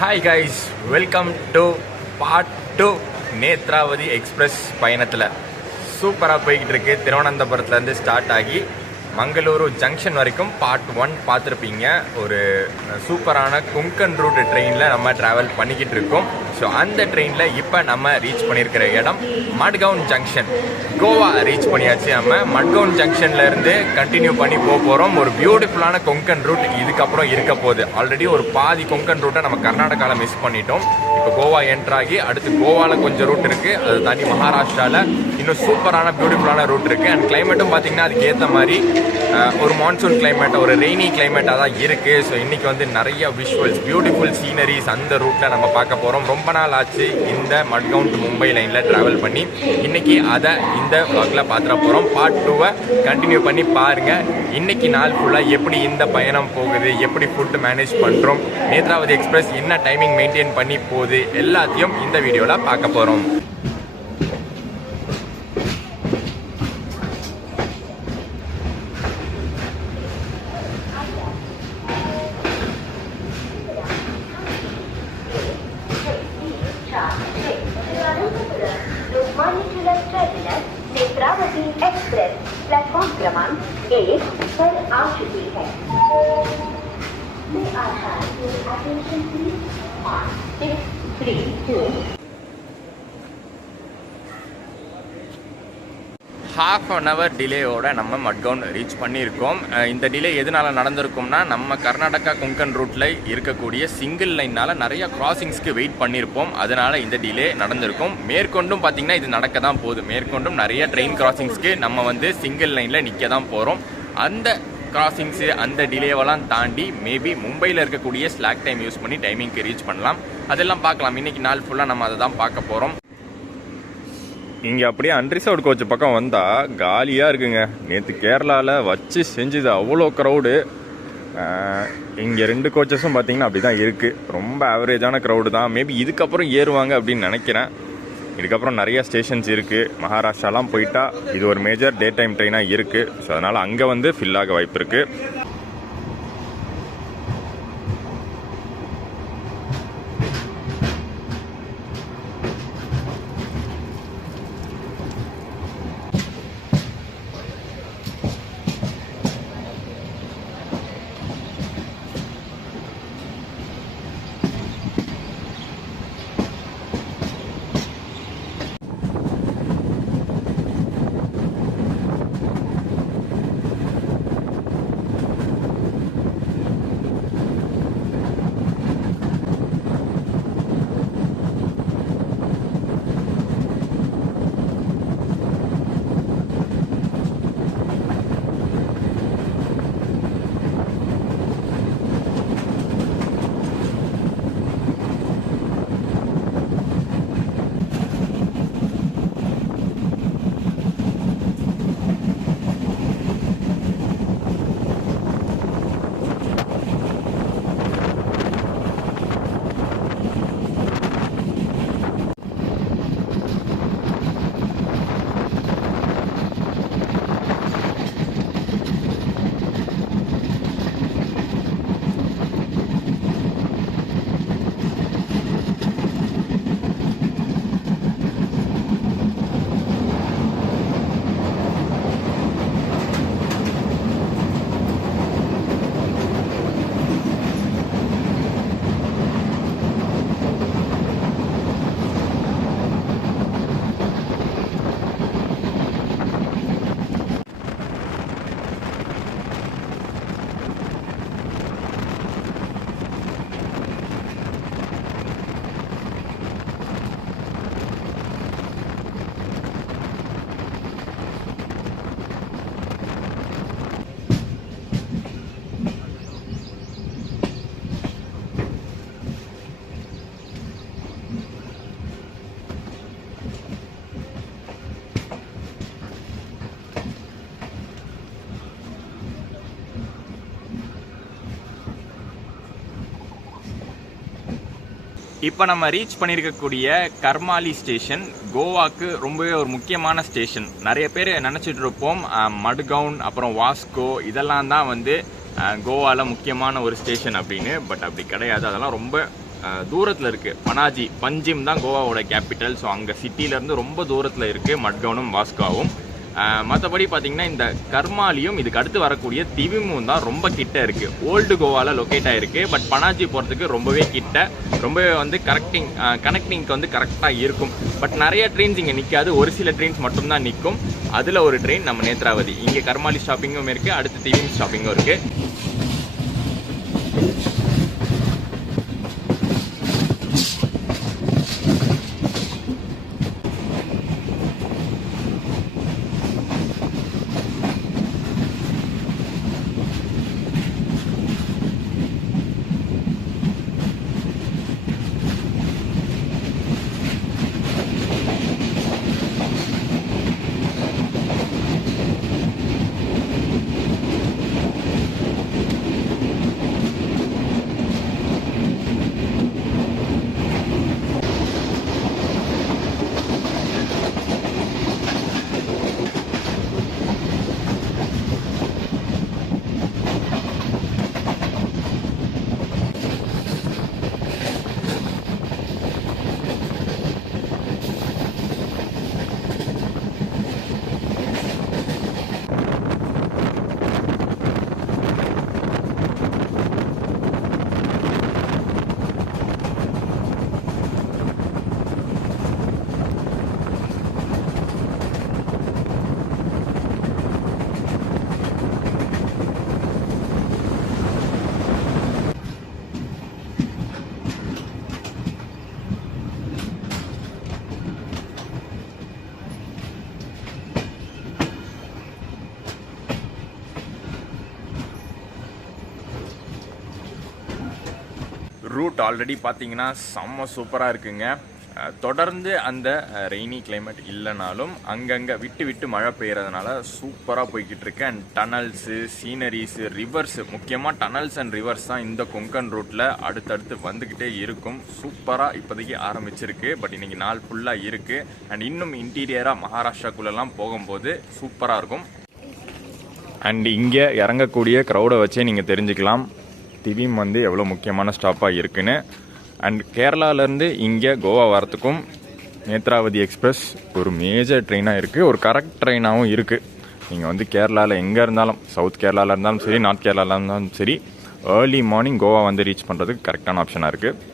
Hi guys, welcome to part 2 Netravati express பயணத்தில். சூப்பராக போய்கிட்டு இருக்கு. திருவனந்தபுரத்துலேருந்து ஸ்டார்ட் ஆகி மங்களூரு ஜங்ஷன் வரைக்கும் பார்ட் 1 பார்த்துருப்பீங்க. ஒரு சூப்பரான கொங்கன் ரூட் ட்ரெயினில் நம்ம ட்ராவல் பண்ணிக்கிட்டு இருக்கோம். ஸோ அந்த ட்ரெயினில் இப்போ நம்ம ரீச் பண்ணியிருக்கிற இடம் மட்கவுன் ஜங்ஷன். கோவா ரீச் பண்ணியாச்சு. நம்ம மட்கவுன் ஜங்ஷன்லேருந்து கண்டினியூ பண்ணி போகிறோம். ஒரு பியூட்டிஃபுல்லான கொங்கன் ரூட் இதுக்கப்புறம் இருக்க போகுது. ஆல்ரெடி ஒரு பாதி கொங்கன் ரூட்டை நம்ம கர்நாடகாவில் மிஸ் பண்ணிட்டோம். இப்போ கோவா என்ட்ராகி அடுத்து கோவாவில் கொஞ்சம் ரூட் இருக்குது. அது தாண்டி மகாராஷ்டிராவில் இன்னும் சூப்பரான பியூட்டிஃபுல்லான ரூட் இருக்குது. அண்ட் கிளைமேட்டும் பார்த்தீங்கன்னா அதுக்கு ஏற்ற மாதிரி ஒரு மான்சூன் கிளைமேட், ஒரு ரெய்னி கிளைமேட்டாக தான் இருக்குது. ஸோ இன்றைக்கி வந்து நிறைய விஷுவல்ஸ், பியூட்டிஃபுல் சீனரிஸ் அந்த ரூட்டில் நம்ம பார்க்க போகிறோம். ரொம்ப நாள் ஆச்சு இந்த மட்கவுன் டு மும்பை லைனில் ட்ராவல் பண்ணி. இன்றைக்கி அதை இந்த vlogல பார்த்துட போகிறோம். பார்ட் 2 கண்டினியூ பண்ணி பாருங்கள். இன்றைக்கி நாள் ஃபுல்லாக எப்படி இந்த பயணம் போகுது, எப்படி ஃபுட்டு மேனேஜ் பண்ணுறோம், நேத்ராவதி எக்ஸ்பிரஸ் என்ன டைமிங் மெயின்டைன் பண்ணி போகுது, எல்லாத்தையும் இந்த வீடியோவில் பார்க்க போகிறோம். नेत्रावती एक्सप्रेस प्लेटफॉर्म क्रमांक 1 पर आ चुकी है. May I have your attention please? 6, 3, 2. ½ an hour டிலேயோட நம்ம மட்கவுன் ரீச் பண்ணியிருக்கோம். இந்த டிலே எதனால் நடந்திருக்கும்னா, நம்ம கர்நாடகா கொங்கன் ரூட்டில் இருக்கக்கூடிய சிங்கிள் லைனால் நிறைய கிராசிங்ஸ்க்கு வெயிட் பண்ணியிருப்போம். அதனால் இந்த டிலே நடந்திருக்கும். மேற்கொண்டும் பார்த்திங்கன்னா இது நடக்க தான் போகுது. மேற்கொண்டும் நிறைய ட்ரெயின் கிராசிங்ஸ்க்கு நம்ம வந்து சிங்கிள் லைனில் நிற்க தான் போகிறோம். அந்த கிராசிங்ஸு அந்த டிலேவெல்லாம் தாண்டி மேபி மும்பையில் இருக்கக்கூடிய ஸ்லாக் டைம் யூஸ் பண்ணி டைமிங்க்கு ரீச் பண்ணலாம். அதெல்லாம் பார்க்கலாம். இன்றைக்கி நாள் ஃபுல்லாக நம்ம அதை தான் பார்க்க போகிறோம். இங்கே அப்படியே அன்ரிசர்வ்டு கோச் பக்கம் வந்தால் காலியாக இருக்குங்க. நேற்று கேரளாவில் வச்சு செஞ்சுது அவ்வளோ க்ரௌடு. இங்கே 2 கோச்சஸும் பார்த்திங்கன்னா அப்படி தான் இருக்குது. ரொம்ப ஆவரேஜான க்ரௌடு தான். மேபி இதுக்கப்புறம் ஏறுவாங்க அப்படின்னு நினைக்கிறேன். இதுக்கப்புறம் நிறைய ஸ்டேஷன்ஸ் இருக்குது. மகாராஷ்டிராலாம் போயிட்டா இது ஒரு மேஜர் டே டைம் ட்ரெயினாக இருக்குது. ஸோ அதனால் அங்கே வந்து ஃபில் ஆக வாய்ப்பு இருக்குது. இப்போ நம்ம ரீச் பண்ணியிருக்கக்கூடிய கர்மாலி ஸ்டேஷன் கோவாக்கு ரொம்பவே ஒரு முக்கியமான ஸ்டேஷன். நிறைய பேர் நினச்சிட்டு இருப்போம் மட்கவுன் அப்புறம் வாஸ்கோ இதெல்லாம் தான் வந்து கோவாவில் முக்கியமான ஒரு ஸ்டேஷன் அப்படின்னு. பட் அப்படி கிடையாது. அதெல்லாம் ரொம்ப தூரத்தில் இருக்குது. பனாஜி பஞ்சிம் தான் கோவாவோட கேபிட்டல். ஸோ அங்கே சிட்டியிலேருந்து ரொம்ப தூரத்தில் இருக்குது மட்கவுனும் வாஸ்காவும். மற்றபடி பார்த்தீங்கன்னா இந்த கர்மாலியும் இதுக்கு அடுத்து வரக்கூடிய திவிமும் தான் ரொம்ப கிட்ட இருக்குது. ஓல்டு கோவாவில் லொக்கேட் ஆகிருக்கு. பட் பனாஜி போகிறதுக்கு ரொம்பவே கிட்ட, ரொம்பவே வந்து கனெக்டிங்க்கு வந்து கரெக்டாக இருக்கும். பட் நிறைய ட்ரெயின்ஸ் இங்கே நிற்காது, ஒரு சில ட்ரெயின்ஸ் மட்டும்தான் நிற்கும். அதில் ஒரு ட்ரெயின் நம்ம நேத்ராவதி. இங்கே கர்மாலி ஷாப்பிங்கும் இருக்குது, அடுத்து திவிம் ஷாப்பிங்கும் இருக்குது. ரூட் ஆல்ரெடி பார்த்தீங்கன்னா செம்ம சூப்பராக இருக்குங்க. தொடர்ந்து அந்த ரெய்னி கிளைமேட் இல்லைனாலும் அங்கங்கே விட்டு விட்டு மழை பெய்யறதுனால சூப்பராக போய்கிட்டு இருக்கு. அண்ட் டனல்ஸு, சீனரிஸு, ரிவர்ஸு, முக்கியமாக டனல்ஸ் அண்ட் ரிவர்ஸ் தான் இந்த கொங்கன் ரூட்டில் அடுத்தடுத்து வந்துக்கிட்டே இருக்கும். சூப்பராக இப்போதைக்கு ஆரம்பிச்சிருக்கு. பட் இன்றைக்கி நாள் ஃபுல்லாக இருக்குது. அண்ட் இன்னும் இன்டீரியராக மகாராஷ்டிராக்குள்ளெல்லாம் போகும்போது சூப்பராக இருக்கும். அண்ட் இங்கே இறங்கக்கூடிய க்ரௌடை வச்சே நீங்கள் தெரிஞ்சுக்கலாம் திவிம் வந்து எவ்வளோ முக்கியமான ஸ்டாப்பாக இருக்குன்னு. அண்ட் கேரளாவிலேருந்து இங்கே கோவா வரத்துக்கும் நேத்ராவதி எக்ஸ்பிரஸ் ஒரு மேஜர் ட்ரெயினாக இருக்குது, ஒரு கரெக்ட் ட்ரெயினாகவும் இருக்குது. நீங்கள் வந்து கேரளாவில் எங்கே இருந்தாலும், சவுத் கேரளாவில் இருந்தாலும் சரி, நார்த் கேரளாவில் இருந்தாலும் சரி, ஏர்லி மார்னிங் கோவா வந்து ரீச் பண்ணுறதுக்கு கரெக்டான ஆப்ஷனாக இருக்குது.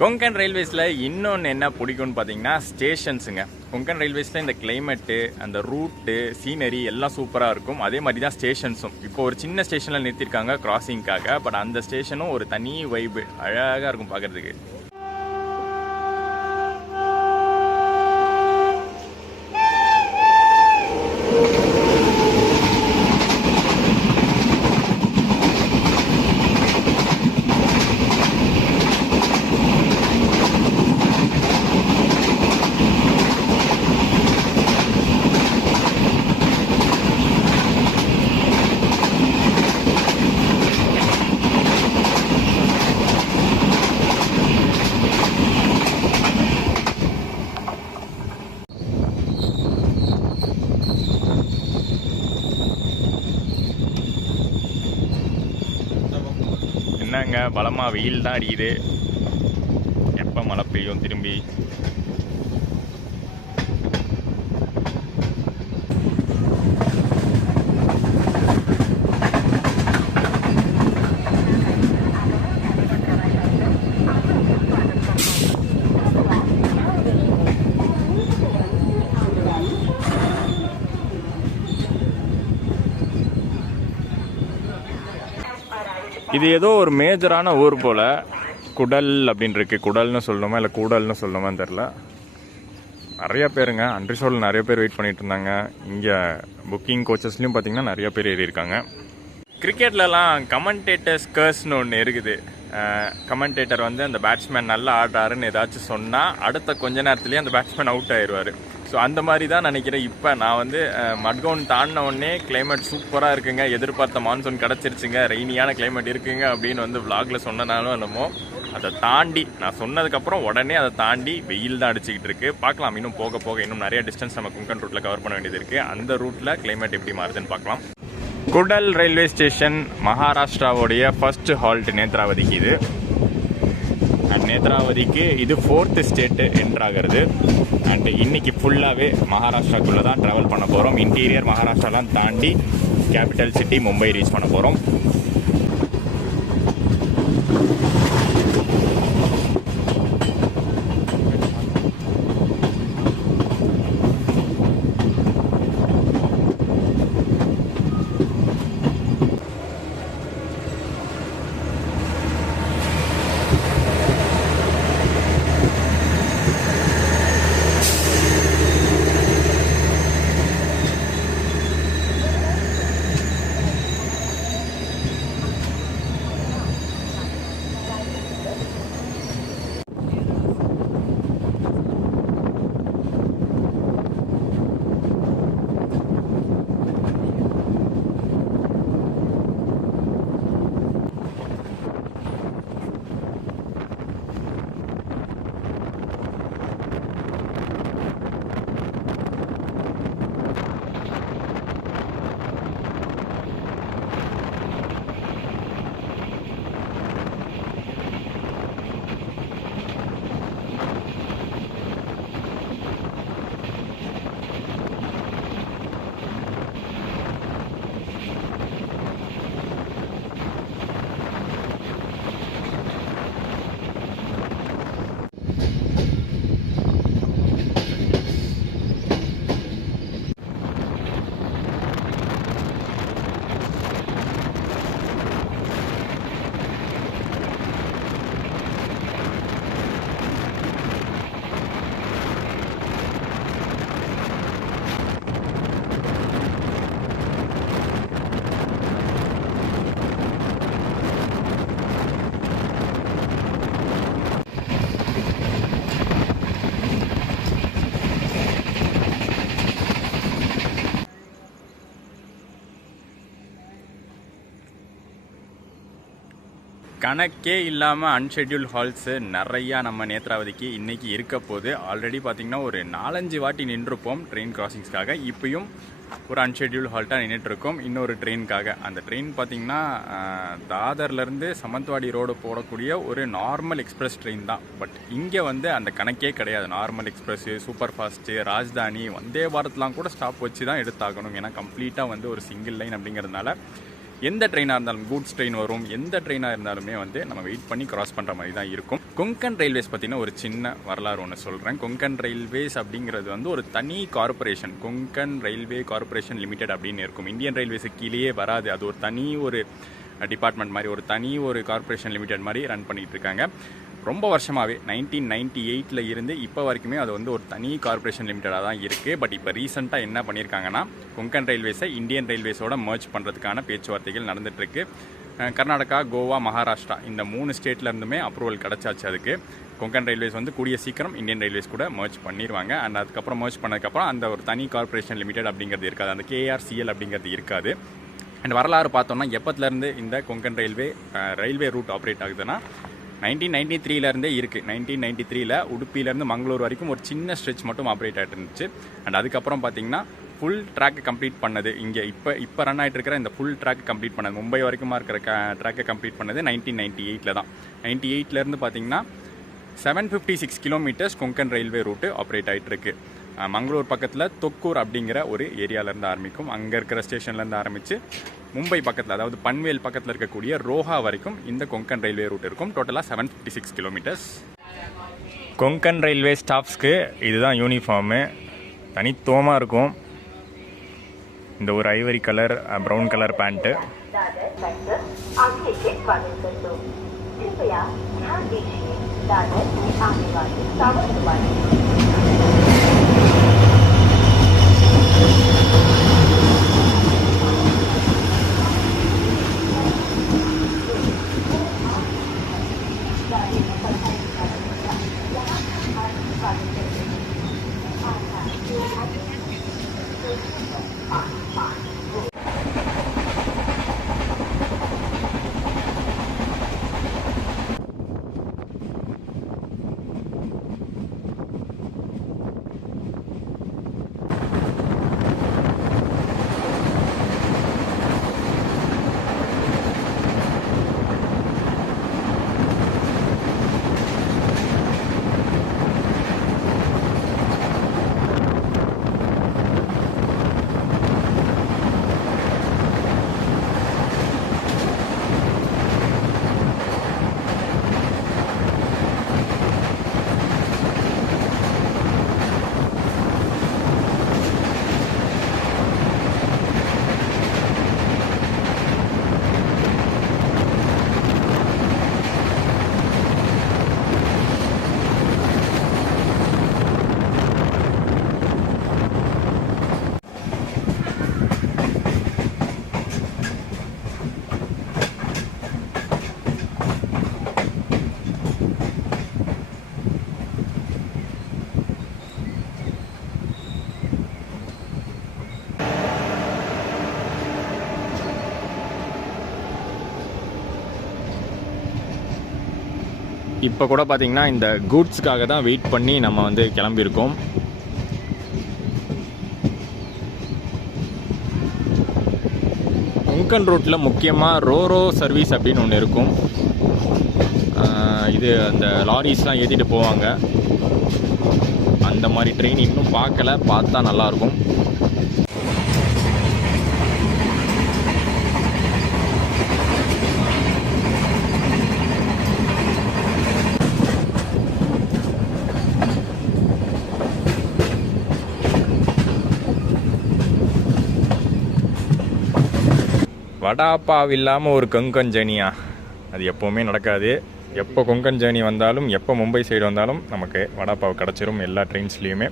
கொங்கன் ரயில்வேஸில் இன்னொன்று என்ன பிடிக்கும்னு பார்த்தீங்கன்னா ஸ்டேஷன்ஸுங்க. கொங்கன் ரயில்வேஸில் இந்த கிளைமேட்டு, அந்த ரூட்டு, சீனரி எல்லாம் சூப்பராக இருக்கும். அதே மாதிரி தான் ஸ்டேஷன்ஸும். இப்போ ஒரு சின்ன ஸ்டேஷனில் நிறுத்திருக்காங்க கிராசிங்காக. பட் அந்த ஸ்டேஷனும் ஒரு தனி வைப்பு, அழகாக இருக்கும் பார்க்குறதுக்கு. என்னங்க பலமாக வெயில் தான் அடிக்குது. எப்போ மழை பெய்யும் திரும்பி? இது ஏதோ ஒரு மேஜரான ஊர் போல். குடல் அப்படின்னு இருக்கு. குடல்னு சொல்லணுமா இல்லை கூடல்னு சொல்லணுமான்னு தெரில. நிறைய பேருங்க அன்ரிசோர்டில் நிறைய பேர் வெயிட் பண்ணிட்டு இருந்தாங்க. இங்கே புக்கிங் கோச்சஸ்லையும் பார்த்தீங்கன்னா நிறைய பேர் ஏறி இருக்காங்க. கிரிக்கெட்லலாம் கமெண்டேட்டர்ஸ் கர்ஸ்னு ஒன்று இருக்குது. கமெண்டேட்டர் வந்து அந்த பேட்ஸ்மேன் நல்லா ஆடுறாருன்னு ஏதாச்சும் சொன்னால் அடுத்த கொஞ்ச நேரத்துலேயே அந்த பேட்ஸ்மேன் அவுட் ஆயிடுவார். ஸோ அந்த மாதிரி தான் நினைக்கிறேன். இப்போ நான் வந்து மட்கவுன் தாண்டின உடனே கிளைமேட் சூப்பராக இருக்குங்க, எதிர்பார்த்த மான்சூன் கிடச்சிருச்சுங்க, ரெய்னியான கிளைமேட் இருக்குங்க அப்படின்னு வந்து விளாகில் சொன்னனாலும் என்னமோ அதை தாண்டி நான் சொன்னதுக்கப்புறம் உடனே அதை தாண்டி வெயில் தான் அடிச்சுக்கிட்டு இருக்கு. பார்க்கலாம், இன்னும் போக போக இன்னும் நிறைய டிஸ்டன்ஸ் நம்ம குங்கன் ரூட்டில் கவர் பண்ண வேண்டியது இருக்குது. அந்த ரூட்டில் கிளைமேட் எப்படி மாறுதுன்னு பார்க்கலாம். குடல் ரயில்வே ஸ்டேஷன் மகாராஷ்டிராவுடைய ஃபர்ஸ்ட் ஹால்ட் நேத்ராவதிக்கு. இது நேத்ராவதிக்கு இது 4th ஸ்டேட்டு என்ட்ராகிறது. அண்ட் இன்னைக்கு ஃபுல்லாகவே மகாராஷ்டிராக்குள்ளே தான் ட்ராவல் பண்ண போகிறோம். இன்டீரியர் மகாராஷ்டிராலாம் தாண்டி கேபிட்டல் சிட்டி மும்பை ரீச் பண்ண போகிறோம். கணக்கே இல்லாமல் அன்ஷெட்யூல் ஹால்ஸு நிறையா நம்ம நேத்ராவதிக்கு இன்றைக்கி இருக்க போது. ஆல்ரெடி பார்த்திங்கன்னா ஒரு 4-5 வாட்டி நின்றுப்போம் ட்ரெயின் கிராசிங்ஸ்க்காக. இப்போயும் ஒரு அன்ஷெட்யூல் ஹால்ட்டாக நின்றுட்டுருக்கோம் இன்னொரு ட்ரெயினுக்காக. அந்த ட்ரெயின் பார்த்திங்கன்னா தாதர்லேருந்து சமந்த்வாடி ரோடு போடக்கூடிய ஒரு நார்மல் எக்ஸ்பிரஸ் ட்ரெயின் தான். பட் இங்கே வந்து அந்த கணக்கே கிடையாது. Normal express, super fast, Rajdhani, Vande பாரத்லாம் கூட ஸ்டாப் வச்சு தான் எடுத்தாகணும். ஏன்னா கம்ப்ளீட்டாக வந்து ஒரு சிங்கிள் லைன் அப்படிங்கிறதுனால எந்த ட்ரெயினாக இருந்தாலும், கூட்ஸ் ட்ரெயின் வரும், எந்த ட்ரெயினாக இருந்தாலுமே வந்து நம்ம வெயிட் பண்ணி கிராஸ் பண்ணுற மாதிரி தான் இருக்கும். கொங்கன் ரயில்வேஸ் பற்றின ஒரு சின்ன வரலாறு ஒன்று சொல்கிறேன். கொங்கன் ரயில்வேஸ் அப்படிங்கிறது வந்து ஒரு தனி corporation, Konkan railway corporation limited அப்படின்னு இருக்கும். இந்தியன் ரயில்வேஸுக்கு கீழேயே வராது. அது ஒரு தனி ஒரு டிபார்ட்மெண்ட் மாதிரி, ஒரு தனி ஒரு கார்பரேஷன் லிமிடெட் மாதிரி ரன் பண்ணிகிட்டு இருக்காங்க. ரொம்ப வருஷமாகவே 1998 இருந்து இப்போ வரைக்குமே அது வந்து ஒரு தனி கார்பரேஷன் லிமிட்டடாக தான் இருக்குது. பட் இப்போ ரீசெண்டாக என்ன பண்ணியிருக்காங்கன்னா, கொங்கன் ரயில்வேஸை இந்தியன் ரயில்வேஸோட மர்ஜ் பண்ணுறதுக்கான பேச்சுவார்த்தைகள் நடந்துகிட்ருக்கு. கர்நாடகா, கோவா, மகாராஷ்டிரா இந்த 3 ஸ்டேட்லேருந்துமே அப்ரூவல் கிடச்சாச்சு. அதுக்கு கொங்கன் ரயில்வேஸ் வந்து கூடிய சீக்கிரம் இந்தியன் ரயில்வேஸ் கூட மர்ஜ் பண்ணிடுவாங்க. அண்ட் அதுக்கப்புறம் மர்ஜ் பண்ணதுக்கப்புறம் அந்த ஒரு தனி கார்பரேஷன் லிமிடெட் அப்படிங்கிறது இருக்காது, அந்த KRCL அப்படிங்கிறது இருக்காது. அண்ட் வரலாறு பார்த்தோம்னா எப்போத்துலேருந்து இந்த கொங்கன் ரயில்வே ரூட் ஆப்ரேட் ஆகுதுன்னா 1993 இருக்குது. 1993 உடுப்பிலேருந்து மங்களூர் வரைக்கும் ஒரு சின்ன ஸ்ட்ரெச் மட்டும் ஆப்ரேட் ஆகிட்டு இருந்துச்சு. அண்ட் அதுக்கப்புறம் பார்த்திங்கன்னா ஃபுல் ட்ராக்கை கம்ப்ளீட் பண்ணது இங்கே இப்போ ரன் ஆகிட்டு இருக்கிற இந்த ஃபுல் ட்ராக் கம்ப்ளீட் பண்ணது மும்பை வரைக்குமா இருக்கிற ட்ராக்கை கம்ப்ளீட் பண்ணது 1998 தான். 98லேருந்து பார்த்தீங்கன்னா 756 kilometres Konkan railway route operate ஆகிட்டுருக்கு. மங்களூர் பக்கத்தில் தொக்கூர் அப்படிங்கிற ஒரு ஏரியாவிலேருந்து ஆரம்பிக்கும். அங்கே இருக்கிற ஸ்டேஷன்லேருந்து ஆரம்பித்து மும்பை பக்கத்தில், அதாவது பன்வேல் பக்கத்தில் இருக்கக்கூடிய ரோஹா வரைக்கும் இந்த கொங்கன் ரயில்வே ரூட் இருக்கும். டோட்டலாக 756 கிலோமீட்டர்ஸ். கொங்கன் ரயில்வே ஸ்டாஃப்ஸ்க்கு இதுதான் யூனிஃபார்மு, தனித்துவமாக இருக்கும். இந்த ஒரு Ivory colour brown colour pant. இப்போ கூட பார்த்தீங்கன்னா இந்த கூட்ஸ்க்காக தான் வெயிட் பண்ணி நம்ம வந்து கிளம்பியிருக்கோம். கொங்கன் ரூட்டில் முக்கியமாக ரோரோ சர்வீஸ் அப்படின்னு ஒன்று இருக்கும். இது அந்த லாரிஸ்லாம் ஏற்றிட்டு போவாங்க. அந்த மாதிரி ட்ரெயின் இன்னும் பார்க்கல, பார்த்தா நல்லாயிருக்கும். வடாப்பாவ் இல்லாமல் ஒரு கொங்கன் ஜேர்னியா, அது எப்போவுமே நடக்காது. எப்போ கொங்கன் ஜேர்னி வந்தாலும், எப்போ மும்பை சைடு வந்தாலும் நமக்கு வடாப்பாவ் கிடச்சிரும். எல்லா ட்ரெயின்ஸ்லேயுமே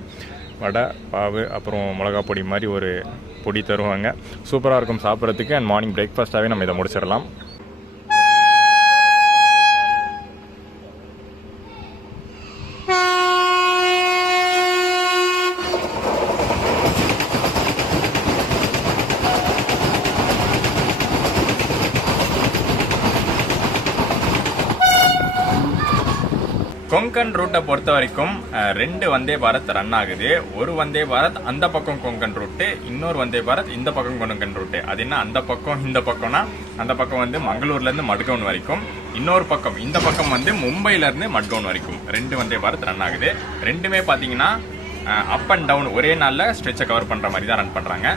வடை பாவு அப்புறம் மிளகா பொடி மாதிரி ஒரு பொடி தருவாங்க. சூப்பராக இருக்கும் சாப்பிட்றதுக்கு. அண்ட் மார்னிங் பிரேக்ஃபாஸ்ட்டாகவே நம்ம இதை முடிச்சிடலாம். கொங்கன் ரூட்டை பொறுத்த வரைக்கும் 2 வந்தே பாரத் ரன் ஆகுது. ஒரு வந்தே பாரத் அந்த பக்கம் கொங்கன் ரூட்டு, இன்னொரு வந்தே பாரத் இந்த பக்கம் கொங்கன் ரூட்டு. அது என்ன அந்த பக்கம் இந்த பக்கம்னா, அந்த பக்கம் வந்து மங்களூர்லேருந்து மட்கவுன் வரைக்கும், இன்னொரு பக்கம் இந்த பக்கம் வந்து மும்பையிலேருந்து மட்கவுன் வரைக்கும் 2 வந்தே பாரத் ரன் ஆகுது. ரெண்டுமே பார்த்தீங்கன்னா அப் அண்ட் டவுன் ஒரே நாளில் ஸ்ட்ரெச்சை கவர் பண்ணுற மாதிரி தான் ரன் பண்ணுறாங்க.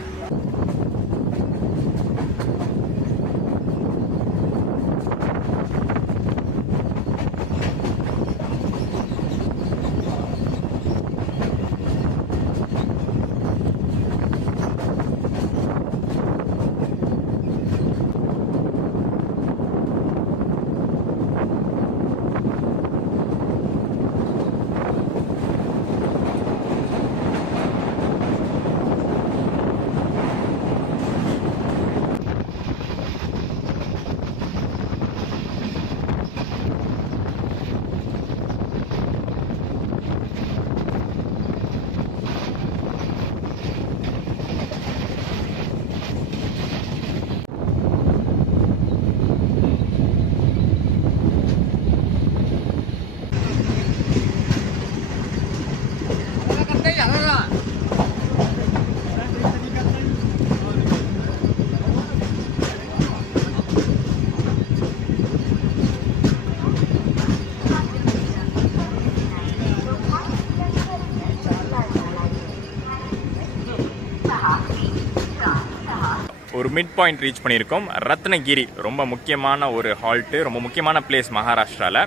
ஒரு மிட் பாயிண்ட் ரீச் பண்ணியிருக்கோம். ரத்னகிரி ரொம்ப முக்கியமான ஒரு ஹால்ட்டு, ரொம்ப முக்கியமான பிளேஸ் மகாராஷ்டிராவில்.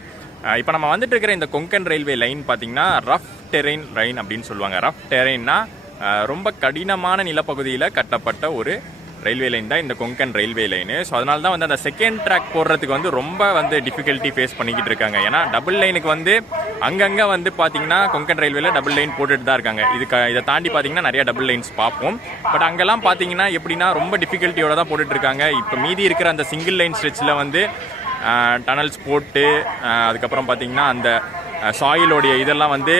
இப்போ நம்ம வந்துட்டு இருக்கிற இந்த கொங்கன் ரயில்வே லைன் பார்த்தீங்கன்னா ரஃப் டெரெயின் லைன் அப்படின்னு சொல்லுவாங்க. ரஃப் டெரெயின்னா ரொம்ப கடினமான நிலப்பகுதியில் கட்டப்பட்ட ஒரு ரயில்வே லைன் தான் இந்த கொங்கன் ரயில்வே லைனு. ஸோ அதனால தான் வந்து அந்த செகண்ட் ட்ராக் போடுறதுக்கு வந்து ரொம்ப வந்து டிஃபிகல்ட்டி ஃபேஸ் பண்ணிக்கிட்டு இருக்காங்க. ஏன்னா டபுள் லைனுக்கு வந்து அங்கங்கே வந்து பார்த்தீங்கன்னா கொங்கன் ரயில்வேல டபுள் லைன் போட்டுட்டு தான் இருக்காங்க. இதை தாண்டி பார்த்தீங்கன்னா நிறைய டபுள் லைன்ஸ் பார்ப்போம். பட் அங்கெல்லாம் பார்த்தீங்கன்னா எப்படின்னா ரொம்ப டிஃபிகல்ட்டியோட தான் போட்டுட்டு இருக்காங்க. இப்போ மீதி இருக்கிற அந்த சிங்கிள் லைன் ஸ்ட்ரெச்சில் வந்து டனல்ஸ் போட்டு அதுக்கப்புறம் பார்த்தீங்கன்னா அந்த சாயிலோடைய இதெல்லாம் வந்து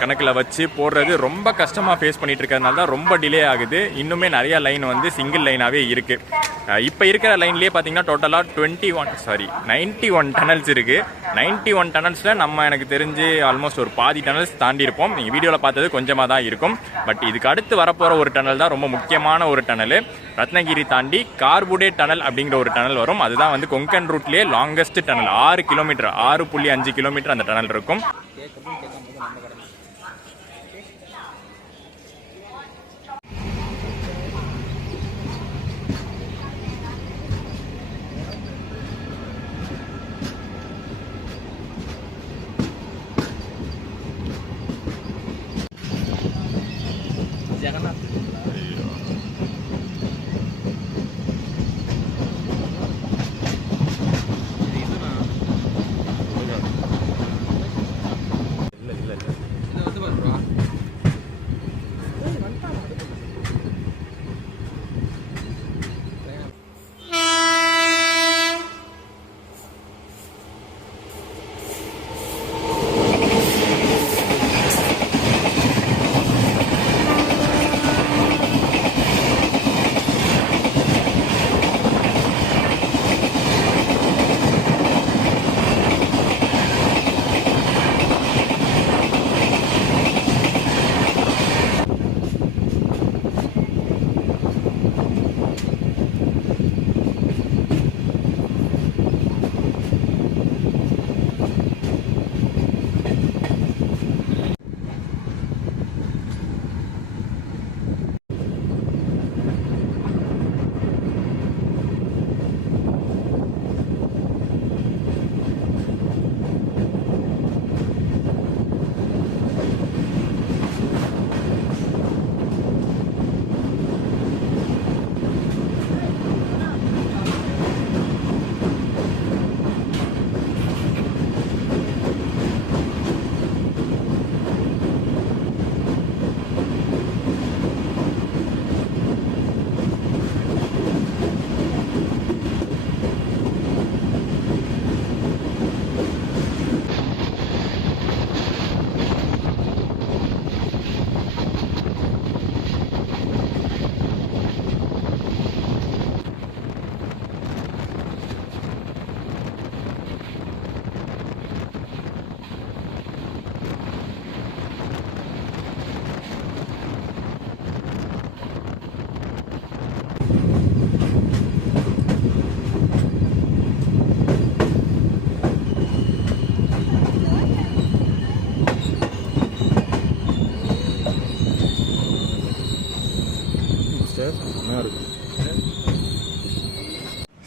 கணக்கில் வச்சு போடுறது ரொம்ப கஷ்டமாக ஃபேஸ் பண்ணிட்டு இருக்கிறதுனால தான் ரொம்ப டிலே ஆகுது. இன்னுமே நிறைய லைன் வந்து சிங்கிள் லைனாகவே இருக்குது. இப்போ இருக்கிற லைன்லேயே பார்த்தீங்கன்னா டோட்டலாக 91 டனல்ஸ் இருக்குது. 91 டனல்ஸில் நம்ம எனக்கு தெரிஞ்சு ஆல்மோஸ்ட் ஒரு பாதி டனல்ஸ் தாண்டி இருப்போம். நீங்கள் வீடியோவில் பார்த்தது கொஞ்சமாக தான் இருக்கும். பட் இதுக்கு அடுத்து வரப்போகிற ஒரு டனல் தான் ரொம்ப முக்கியமான ஒரு டனல். ரத்னகிரி தாண்டி கார்புடே டனல் அப்படிங்கிற ஒரு டனல் வரும். அதுதான் வந்து கொங்கன் ரூட்லேயே லாங்கஸ்ட் டனல். 6 கிலோமீட்டர், 6.5 கிலோமீட்டர் அந்த டனல் இருக்கும்.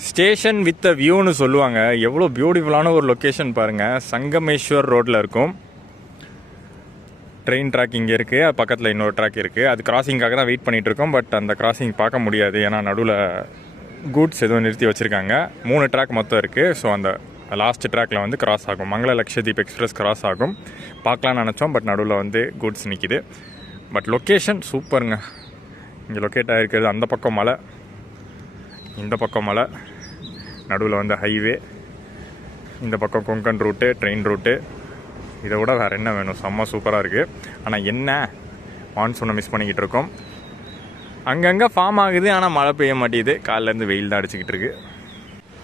ஸ்டேஷன் வித் வியூன்னு சொல்லுவாங்க. எவ்வளோ பியூட்டிஃபுல்லான ஒரு லொக்கேஷன் பாருங்கள். சங்கமேஸ்வர் ரோட்டில் இருக்கும். ட்ரெயின் ட்ராக் இங்கே இருக்குது, அது பக்கத்தில் இன்னொரு ட்ராக் இருக்குது. அது கிராசிங்காக தான் வெயிட் பண்ணிகிட்டு இருக்கோம். பட் அந்த கிராசிங் பார்க்க முடியாது, ஏன்னா நடுவில் கூட்ஸ் எதுவும் நிறுத்தி வச்சுருக்காங்க. 3 ட்ராக் மொத்தம் இருக்குது. ஸோ அந்த லாஸ்ட் ட்ராக்கில் வந்து கிராஸ் ஆகும், மங்கள லக்ஷதீப் எக்ஸ்பிரஸ் கிராஸ் ஆகும். பார்க்கலான்னு நினச்சோம், பட் நடுவில் வந்து கூட்ஸ் நிற்கிது. பட் லொக்கேஷன் சூப்பருங்க. இங்கே லொக்கேட் ஆகிருக்கிறது. அந்த பக்கம் மலை, இந்த பக்கம் மலை, நடுவில் வந்து ஹைவே, இந்த பக்கம் கொங்கன் ரூட்டு, ட்ரெயின் ரூட்டு. இதை விட வேறு என்ன வேணும்? செம்ம சூப்பராக இருக்குது. ஆனால் என்ன, மான்சூனை மிஸ் பண்ணிக்கிட்டு இருக்கோம். அங்கங்கே ஃபார்ம் ஆகுது, ஆனால் மழை பெய்ய மாட்டேங்குது. காலிலேருந்து வெயில் தான் அடிச்சுக்கிட்டு இருக்கு.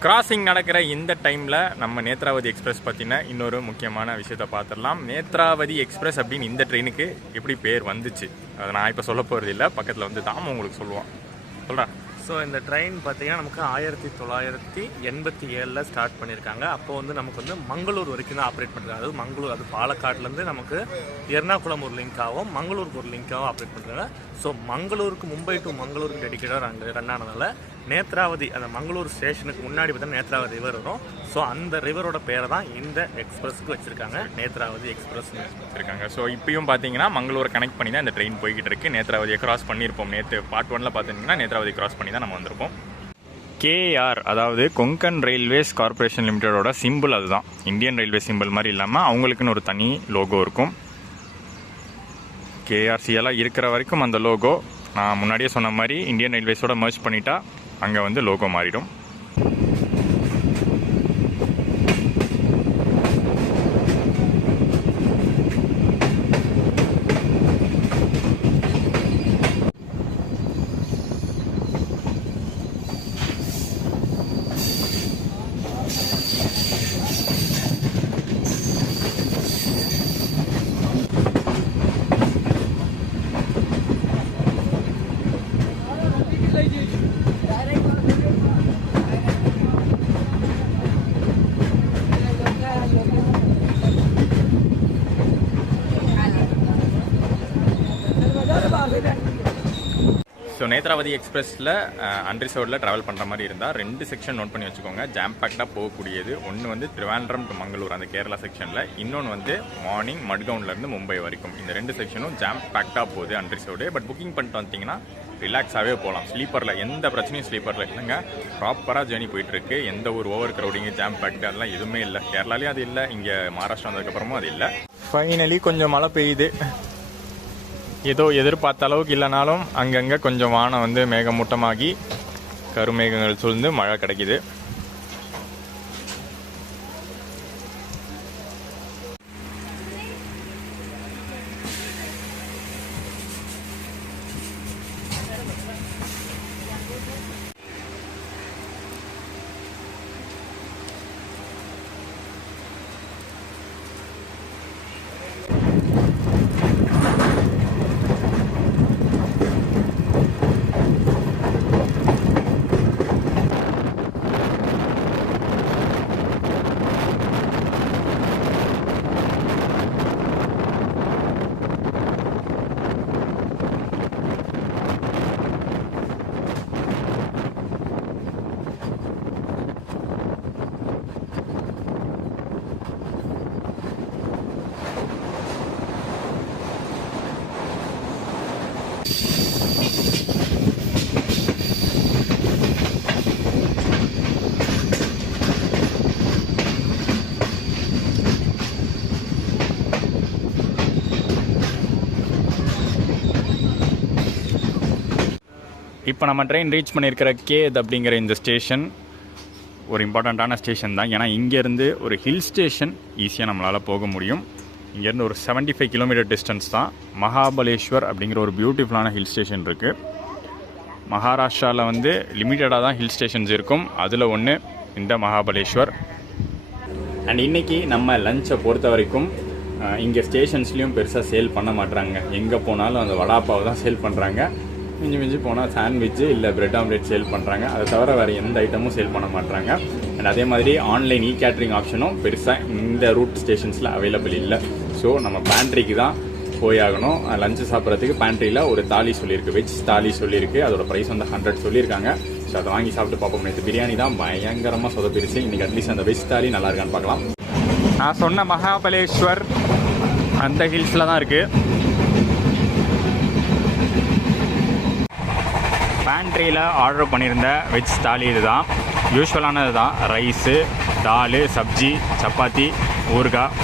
கிராசிங் நடக்கிற இந்த டைமில் நம்ம நேத்ராவதி எக்ஸ்பிரஸ் பற்றின இன்னொரு முக்கியமான விஷயத்தை பார்த்துடலாம். நேத்ராவதி எக்ஸ்பிரஸ் அப்படின்னு இந்த ட்ரெயினுக்கு எப்படி பேர் வந்துச்சு அதை நான் இப்போ சொல்ல போகிறது இல்லை. பக்கத்தில் வந்து தாம உங்களுக்கு சொல்லுவான். சொல்கிறேன். ஸோ இந்த ட்ரெயின் பார்த்திங்கன்னா நமக்கு 1987 ஸ்டார்ட் பண்ணியிருக்காங்க. அப்போ வந்து நமக்கு வந்து மங்களூர் வரைக்கும் தான் ஆப்ரேட் பண்ணுறாங்க. அதாவது மங்களூர், அது பாலக்காட்லேருந்து நமக்கு எர்ணாகுளம் ஒரு லிங்காகவும் மங்களூருக்கு ஒரு லிங்காகவும் ஆப்ரேட் பண்ணுறாங்க. ஸோ மங்களூருக்கு, மும்பை டு மங்களூருக்கு டெடிக்கேட்டாக அங்கே ரன் ஆனதால் நேத்ராவதி அந்த மங்களூர் ஸ்டேஷனுக்கு முன்னாடி பார்த்தா நேத்ராவதி ரிவர் வரும். ஸோ அந்த ரிவரோட பேரை தான் இந்த எக்ஸ்பிரஸ்க்கு வச்சுருக்காங்க, நேத்ராவதி எக்ஸ்பிரஸ்னு வச்சுருக்காங்க. ஸோ இப்பயும் பார்த்தீங்கன்னா மங்களூரை கனெக்ட் பண்ணி தான் இந்த ட்ரெயின் போய்கிட்டு இருக்குது. நேத்ராவதியை கிராஸ் பண்ணியிருப்போம். நேற்று பார்ட் 1ல் பார்த்தீங்கன்னா நேத்ராவதி கிராஸ் பண்ணி தான் நம்ம வந்திருப்போம். கேஆர் அதாவது கொங்கன் ரயில்வேஸ் கார்பரேஷன் லிமிட்டடோட சிம்பிள் அதுதான். இந்தியன் ரயில்வே சிம்பிள் மாதிரி இல்லாமல் அவங்களுக்குன்னு ஒரு தனி லோகோ இருக்கும். கேஆர்சிஎல்லாம் இருக்கிற வரைக்கும் அந்த லோகோ, நான் முன்னாடியே சொன்ன மாதிரி இந்தியன் ரயில்வேஸோட மர்ஜ் பண்ணிட்டா அங்கே வந்து லோகோ மாறிடும். ஸோ நேத்ராவதி எக்ஸ்பிரஸில் அன்ரிசர்வ்டில் ட்ராவல் பண்ணுற மாதிரி இருந்தால் 2 செக்ஷன் நோட் பண்ணி வச்சுக்கோங்க. ஜாம் பேக்டாக போகக்கூடியது. ஒன்று வந்து திருவாண்டம் டு மங்களூர் அந்த கேரளா செக்ஷனில், இன்னொன்று வந்து மார்னிங் மட்கவுன்லேருந்து மும்பை வரைக்கும். இந்த 2 செக்ஷனும் ஜாம் பேக்டாக போகுது அன்ரிசர்வ்டு. பட் புக்கிங் பண்ணிட்டு வந்தீங்கன்னா ரிலாக்ஸாகவே போகலாம். ஸ்லீப்பரில் எந்த பிரச்சனையும் ஸ்லீப்பரில் இல்லைங்க. ப்ராப்பராக ஜேர்னி போயிட்டுருக்கு. எந்த ஒரு ஓவர் க்ரௌடிங்கு ஜாம் பேக்டு அதெல்லாம் எதுவுமே இல்லை. கேரளாலேயும் அது இல்லை, இங்கே மகாராஷ்டிரா வந்ததுக்கப்புறமும் அது இல்லை. ஃபைனலி கொஞ்சம் மழை பெய்யுது. ஏதோ எதிர்பார்த்த அளவுக்கு இல்லைனாலும் அங்கங்கே கொஞ்சம் வானம் வந்து மேகமூட்டமாகி கருமேகங்கள் சூழ்ந்து மழை கிடைக்குது. இப்போ நம்ம ட்ரெயின் ரீச் பண்ணியிருக்கிற கேத் அப்படிங்கிற இந்த ஸ்டேஷன் ஒரு இம்பார்ட்டண்ட்டான ஸ்டேஷன் தான். ஏன்னா இங்கேருந்து ஒரு ஹில் ஸ்டேஷன் ஈஸியாக நம்மளால் போக முடியும். இங்கேருந்து ஒரு 75 கிலோமீட்டர் டிஸ்டன்ஸ் தான் மகாபலேஸ்வர் அப்படிங்கிற ஒரு பியூட்டிஃபுல்லான ஹில் ஸ்டேஷன் இருக்குது. மகாராஷ்டிராவில் வந்து லிமிட்டடாக தான் ஹில் ஸ்டேஷன்ஸ் இருக்கும். அதில் ஒன்று இந்த மகாபலேஸ்வர். அண்ட் இன்றைக்கி நம்ம லஞ்சை பொறுத்த வரைக்கும் இங்கே ஸ்டேஷன்ஸ்லேயும் பெருசாக சேல் பண்ண மாட்டுறாங்க. எங்கே போனாலும் அந்த வடாப்பாவை தான் சேல் பண்ணுறாங்க. மிஞ்சி போனால் சாண்ட்விட்சு இல்லை பிரெட் ஆம்லேட் சேல் பண்ணுறாங்க. அதை தவிர வேறு எந்த ஐட்டமும் சேல் பண்ண மாட்டுறாங்க. அண்ட் அதே மாதிரி ஆன்லைன் கேட்ரிங் ஆப்ஷனும் பெருசாக இந்த ரூட் ஸ்டேஷன்ஸில் அவைலபிள் இல்லை. ஸோ நம்ம பேண்ட்ரிக்கு தான் போயாகணும். லஞ்சு சாப்பிட்றதுக்கு பேண்ட்ரியில் ஒரு தாலி சொல்லியிருக்கு, வெஜ் தாலி சொல்லியிருக்கு. அதோட ப்ரைஸ் வந்து 100 சொல்லியிருக்காங்க. ஸோ அதை வாங்கி சாப்பிட்டு பார்ப்போம். நேற்று பிரியாணி தான் பயங்கரமாக சொதப்பிருச்சு. இன்றைக்கி அட்லீஸ்ட் அந்த வெஜ் தாலி நல்லா இருக்கான்னு பார்க்கலாம். நான் சொன்ன மகாபலேஸ்வர் அந்த ஹில்ஸில் தான் இருக்குது. பேண்ட்ரியில் ஆர்டர் பண்ணியிருந்த வெஜ் தாலி இது தான். யூஸ்வலானது தான். ரைஸு, தால், சப்ஜி, சப்பாத்தி, ஊறுகாய்.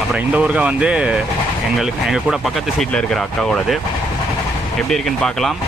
அப்புறம் இந்த ஊறுகாய் வந்து எங்கள் கூட பக்கத்து சீட்டில் இருக்கிற அக்காவோடது. எப்படி இருக்குன்னு பார்க்கலாம்.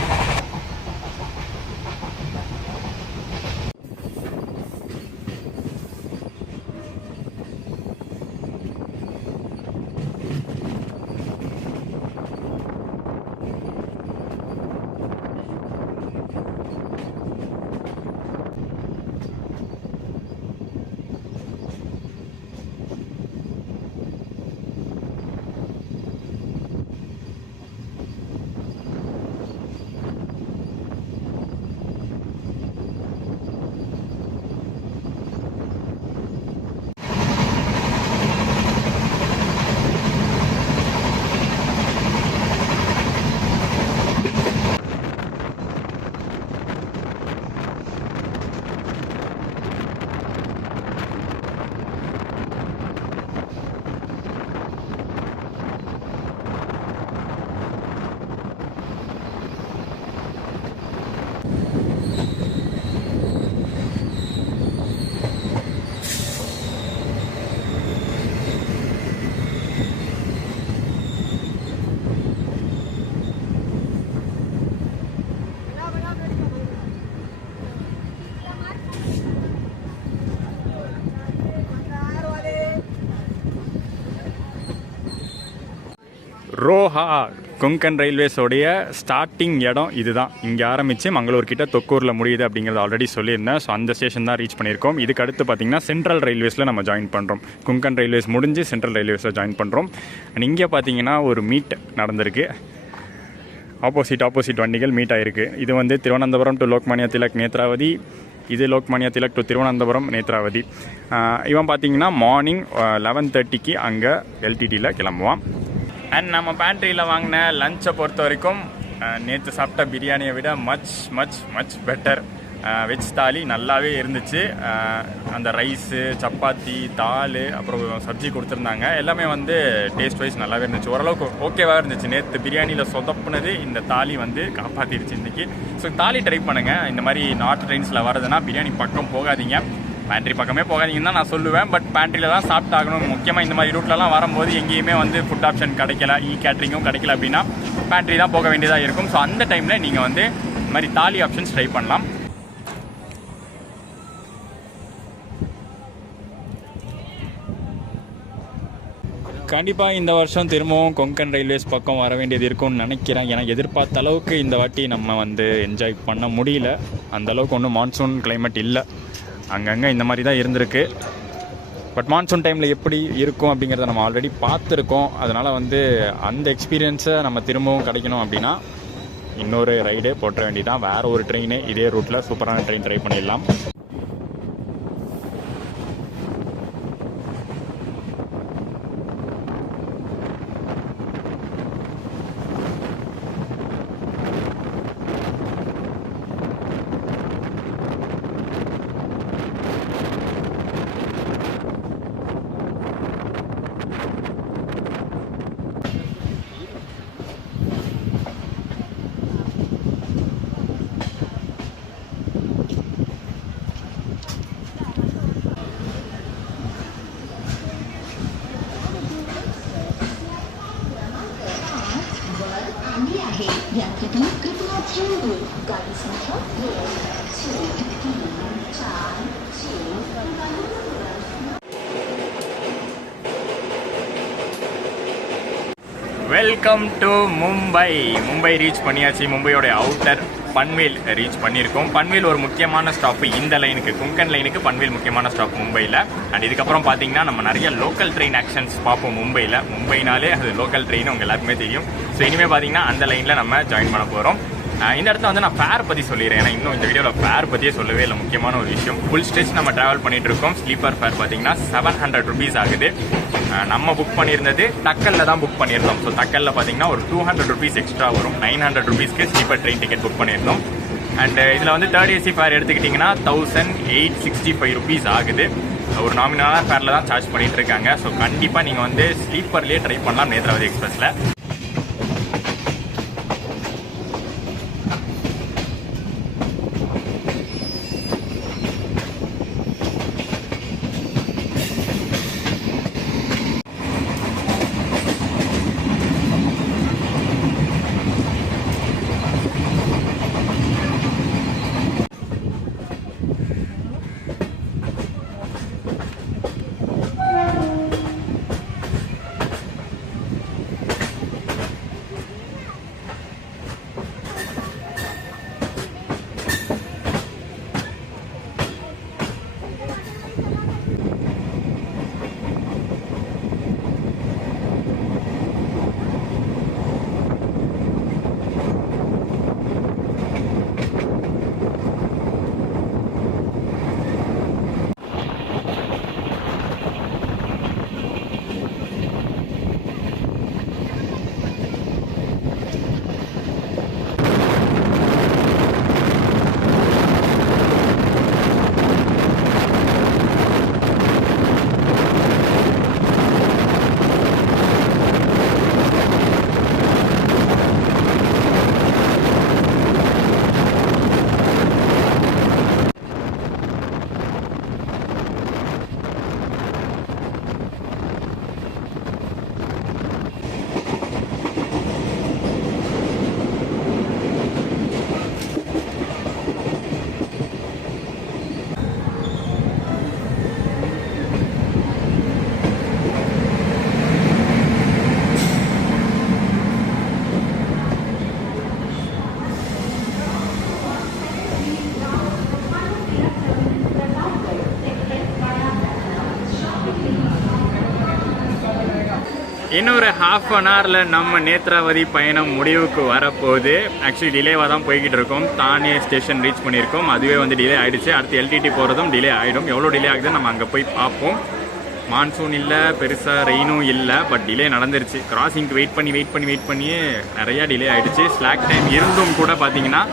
ரோஹா கொங்கன் ரயில்வேஸோடைய ஸ்டார்டிங் இடம் இதுதான். இங்கே ஆரம்பித்து மங்களூர் கிட்ட தொக்கூரில் முடியுது அப்படிங்கிறது ஆல்ரெடி சொல்லியிருந்தேன். ஸோ அந்த ஸ்டேஷன் தான் ரீச் பண்ணியிருக்கோம். இதுக்கு அடுத்து பார்த்திங்கன்னா சென்ட்ரல் ரயில்வேஸில் நம்ம ஜாயின் பண்ணுறோம். கொங்கன் ரயில்வேஸ் முடிஞ்சு சென்ட்ரல் ரயில்வேஸில் ஜாயின் பண்ணுறோம். அண்ட் இங்கே பார்த்திங்கன்னா ஒரு மீட் நடந்திருக்கு. ஆப்போசிட் வண்டிகள் மீட் ஆகிருக்கு. இது வந்து திருவனந்தபுரம் டு லோக்மானியா திலக் நேத்ராவதி, இது லோக்மானியா திலக் டு திருவனந்தபுரம் நேத்ராவதி. இவன் பார்த்திங்கன்னா மார்னிங் 11:30க்கு அங்கே எல்டிடியில் கிளம்புவான். அண்ட் நம்ம பேண்ட்ரியில் வாங்கின லஞ்சை பொறுத்த வரைக்கும் நேற்று சாப்பிட்ட பிரியாணியை விட மச் பெட்டர். வெஜ் தாலி நல்லாவே இருந்துச்சு. அந்த ரைஸு, சப்பாத்தி, தால், அப்புறம் சப்ஜி கொடுத்துருந்தாங்க. எல்லாமே வந்து டேஸ்ட் வைஸ் நல்லாவே இருந்துச்சு. ஓரளவுக்கு ஓகேவாக இருந்துச்சு. நேற்று பிரியாணியில் சொதப்புனது இந்த தாலி வந்து காப்பாற்றிடுச்சு இன்றைக்கி. ஸோ தாலி ட்ரை பண்ணுங்கள். இந்த மாதிரி நார்த் ட்ரெயின்ஸில் வரதுன்னா பிரியாணி பக்கம் போகாதீங்க, பேண்ட்ரி பக்கமே போகாதீங்கன்னு தான் நான் சொல்லுவேன். பட் பேண்ட்ரியில் தான் சாப்பிட்டாகணும். முக்கியமாக இந்த மாதிரி ரூட்லலாம் வரும்போது எங்கேயுமே வந்து ஃபுட் ஆப்ஷன் கிடைக்கல, கேட்ரிங்கும் கிடைக்கல அப்படின்னா பேண்ட்ரி தான் போக வேண்டியதாக இருக்கும். ஸோ அந்த டைமில் நீங்கள் வந்து இந்த மாதிரி தாலி ஆப்ஷன்ஸ் ட்ரை பண்ணலாம். கண்டிப்பாக இந்த வருஷம் திரும்பவும் கொங்கன் ரயில்வேஸ் பக்கம் வர வேண்டியது இருக்கும்னு நினைக்கிறேன். ஏன்னா எதிர்பார்த்த அளவுக்கு இந்த வாட்டி நம்ம வந்து என்ஜாய் பண்ண முடியல. அந்தளவுக்கு ஒன்றும் மான்சூன் கிளைமேட் இல்லை. அங்கங்கே இந்த மாதிரி தான் இருந்திருக்கு. பட் மான்சூன் டைமில் எப்படி இருக்கும் அப்படிங்கிறத நம்ம ஆல்ரெடி பார்த்துருக்கோம். அதனால் வந்து அந்த எக்ஸ்பீரியன்ஸை நம்ம திரும்பவும் கிடைக்கணும் அப்படின்னா இன்னொரு ரைடே போட்ட வேண்டியதான். வேறு ஒரு ட்ரெயின் இதே ரூட்டில் சூப்பரான ட்ரெயின் ட்ரை பண்ணிடலாம். यात्री कृपया ध्यान दें, गाड़ी संख्या 1 வெல்கம் டு மும்பை ரீச் பண்ணியாச்சு. மும்பையோட அவுட்டர் பன்வேல் ரீச் பண்ணியிருக்கோம். பன்வேல் ஒரு முக்கியமான ஸ்டாப்பு இந்த லைனுக்கு, கொங்கன் லைனுக்கு பன்வேல் முக்கியமான ஸ்டாப் மும்பையில். அண்ட் இதுக்கப்புறம் பார்த்தீங்கன்னா நம்ம நிறைய லோக்கல் ட்ரெயின் ஆக்ஷன்ஸ் பார்ப்போம் மும்பையில். மும்பைனாலே அது லோக்கல் ட்ரெயின் உங்கள் எல்லாருக்குமே தெரியும். ஸோ இனிமேல் பார்த்தீங்கன்னா அந்த லைனில் நம்ம ஜாயின் பண்ண போகிறோம். இந்த இடத்துல வந்து நான் ஃபேர் பற்றி சொல்லிடுறேன். ஏன்னா இன்னும் இந்த வீடியோவில் ஃபேர் பற்றியே சொல்லவே இல்லை. முக்கியமான ஒரு விஷயம், ஃபுல் ஸ்டேஜ் நம்ம ட்ராவல் பண்ணிட்டு இருக்கோம். ஸ்லீப்பர் ஃபேர் பார்த்தீங்கன்னா 700 rupees ஆகுது. நம்ம புக் பண்ணியிருந்தது தக்கலில் தான் புக் பண்ணியிருந்தோம். ஸோ தக்கலில் பார்த்தீங்கன்னா ஒரு 200 rupees எக்ஸ்ட்ரா வரும். 900 rupeesக்கு ஸ்லீப்பர் ட்ரெயின் டிக்கெட் புக் பண்ணியிருந்தோம். அண்ட் இதில் வந்து தேர்ட் ஏசி ஃபேர் எடுத்துக்கிட்டிங்கன்னா 1865 rupees ஆகுது. ஒரு நாமினலான ஃபேரில் தான் சார்ஜ் பண்ணிட்டு இருக்காங்க. ஸோ கண்டிப்பாக நீங்கள் வந்து ஸ்லீப்பர்லேயே ட்ரை பண்ணலாம் நேத்ராவதி எக்ஸ்பிரஸில். இன்னொரு ½ அன் ஹவரில் நம்ம நேத்ராவதி பயணம் முடிவுக்கு வரப்போகுது. ஆக்சுவலி டிலேவாக தான் போய்கிட்டு இருக்கோம். தானே ஸ்டேஷன் ரீச் பண்ணியிருக்கோம். அதுவே வந்து டிலே ஆகிடுச்சு. அடுத்து எல்டிடி போகிறதும் டிலே ஆகிடும். எவ்வளோ டிலே ஆகுதுன்னு நம்ம அங்கே போய் பார்ப்போம். மான்சூன் இல்லை, பெருசாக ரெயினும் இல்லை, பட் டிலே நடந்துருச்சு. கிராசிங்க்கு வெயிட் பண்ணியே நிறையா டிலே ஆகிடுச்சு. ஸ்லாக் டைம் இருந்தும் கூட பார்த்தீங்கன்னா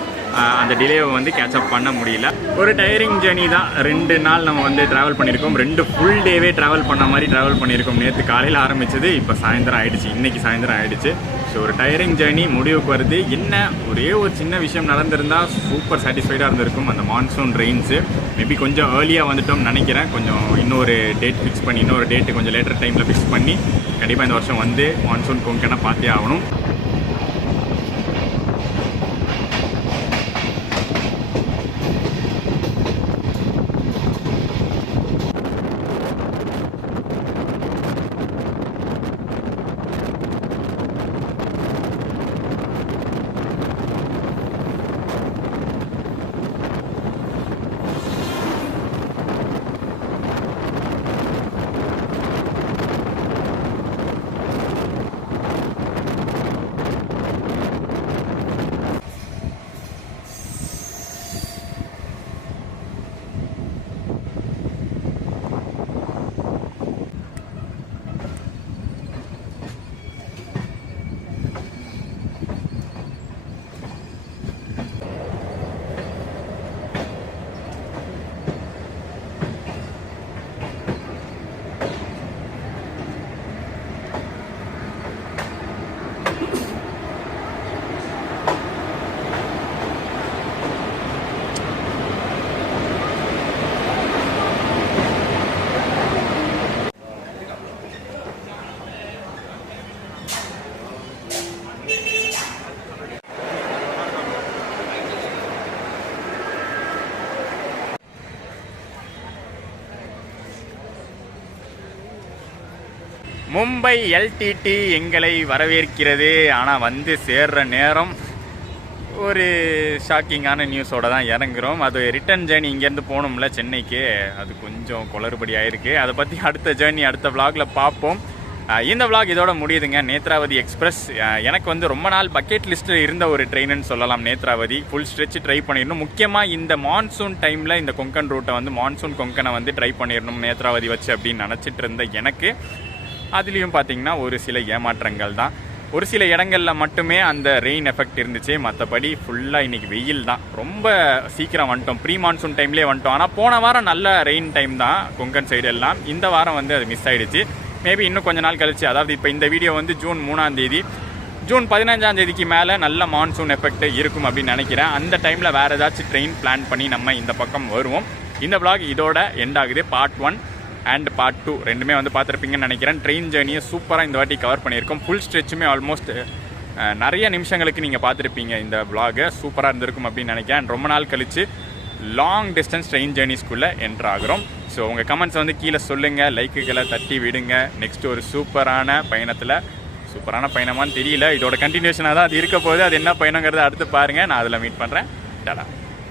அந்த டிலேவை வந்து கேட்சப் பண்ண முடியல. ஒரு டயரிங் ஜேர்னி தான். 2 நாள் நம்ம வந்து ட்ராவல் பண்ணியிருக்கோம். 2 ஃபுல் டேவே ட்ராவல் பண்ண மாதிரி ட்ராவல் பண்ணியிருக்கோம். நேற்று காலையில் ஆரம்பிச்சது, இப்போ சாயந்தரம் ஆகிடுச்சு. இன்றைக்கி சாயந்தரம் ஆகிடுச்சு. ஸோ ஒரு டயரிங் ஜேர்னி முடிவுக்கு வருது. என்ன ஒரே ஒரு சின்ன விஷயம் நடந்திருந்தால் சூப்பர் சாட்டிஸ்ஃபைடாக இருந்திருக்கும். அந்த மான்சூன் ரெயின்ஸு மேபி கொஞ்சம் ஏர்லியாக வந்துட்டோம்னு நினைக்கிறேன். கொஞ்சம் இன்னொரு டேட் ஃபிக்ஸ் பண்ணி, இன்னொரு டேட்டு கொஞ்சம் லேட்டர் டைமில் ஃபிக்ஸ் பண்ணி கண்டிப்பாக இந்த வருஷம் வந்து மான்சூன் கொங்கனை பார்த்தே ஆகணும். மும்பை எல்டிடி எங்களை வரவேற்கிறது. ஆனால் வந்து சேர்ற நேரம் ஒரு ஷாக்கிங்கான நியூஸோட தான் இறங்குறோம். அது ரிட்டர்ன் ஜேர்னி இங்கேருந்து போகணும்ல சென்னைக்கு, அது கொஞ்சம் குளறுபடி ஆயிருக்கு. அதை பற்றி அடுத்த ஜேர்னி அடுத்த vlogல பார்ப்போம். இந்த vlog இதோட முடியுதுங்க. நேத்ராவதி எக்ஸ்பிரஸ் எனக்கு வந்து ரொம்ப நாள் பக்கெட் லிஸ்ட்டில் இருந்த ஒரு ட்ரெயின்னு சொல்லலாம். நேத்ராவதி ஃபுல் ஸ்ட்ரெச் ட்ரை பண்ணிடணும். முக்கியமாக இந்த மான்சூன் டைமில் இந்த கொங்கன் ரூட்டை வந்து மான்சூன் கொங்கனை வந்து ட்ரை பண்ணிடணும் நேத்ராவதி வச்சு அப்படின்னு நினச்சிட்டு இருந்த எனக்கு அதுலேயும் பார்த்தீங்கன்னா ஒரு சில ஏமாற்றங்கள் தான். ஒரு சில இடங்களில் மட்டுமே அந்த ரெயின் எஃபெக்ட் இருந்துச்சு. மற்றபடி ஃபுல்லாக இன்றைக்கி வெயில் தான். ரொம்ப சீக்கிரம் வந்துட்டோம். ப்ரீ மான்சூன் டைம்லேயே வந்துட்டோம். ஆனால் போன வாரம் நல்ல ரெயின் டைம் தான் கொங்கன் சைடு எல்லாம். இந்த வாரம் வந்து அது மிஸ் ஆகிடுச்சு. மேபி இன்னும் கொஞ்ச நாள் கழிச்சு, அதாவது இப்போ இந்த வீடியோ வந்து ஜூன் 3ஆம் தேதி, ஜூன் 15ஆம் தேதிக்கு மேலே நல்ல மான்சூன் எஃபெக்ட் இருக்கும் அப்படின்னு நினைக்கிறேன். அந்த டைமில் வேறு ஏதாச்சும் ட்ரெயின் பிளான் பண்ணி நம்ம இந்த பக்கம் வருவோம். இந்த vlog இதோட எண்ட் ஆகுது. பார்ட் 1 அண்ட் பார்ட் 2 ரெண்டுமே வந்து பார்த்துருப்பீங்கன்னு நினைக்கிறேன். ட்ரெயின் ஜேர்னியை சூப்பராக இந்த வாட்டி கவர் பண்ணியிருக்கோம். ஃபுல் ஸ்ட்ரெச்சுமே ஆல்மோஸ்ட் நிறைய நிமிஷங்களுக்கு நீங்கள் பார்த்துருப்பீங்க. இந்த vlog சூப்பராக இருந்திருக்கும் அப்படின்னு நினைக்கிறேன். ரொம்ப நாள் கழித்து லாங் டிஸ்டன்ஸ் ட்ரெயின் ஜேர்னிஸ்குள்ளே என்ட்ரு ஆகிறோம். ஸோ உங்கள் கமெண்ட்ஸ் வந்து கீழே சொல்லுங்கள், லைக்குகளை தட்டி விடுங்க. நெக்ஸ்ட் ஒரு சூப்பரான பயணத்தில், சூப்பரான பயணமானு தெரியல, இதோட கண்டினியூஷனாக தான் அது இருக்க போகுது. அது என்ன பயணங்கிறத அடுத்து பாருங்கள். நான் அதில் மீட் பண்ணுறேன். டாடா.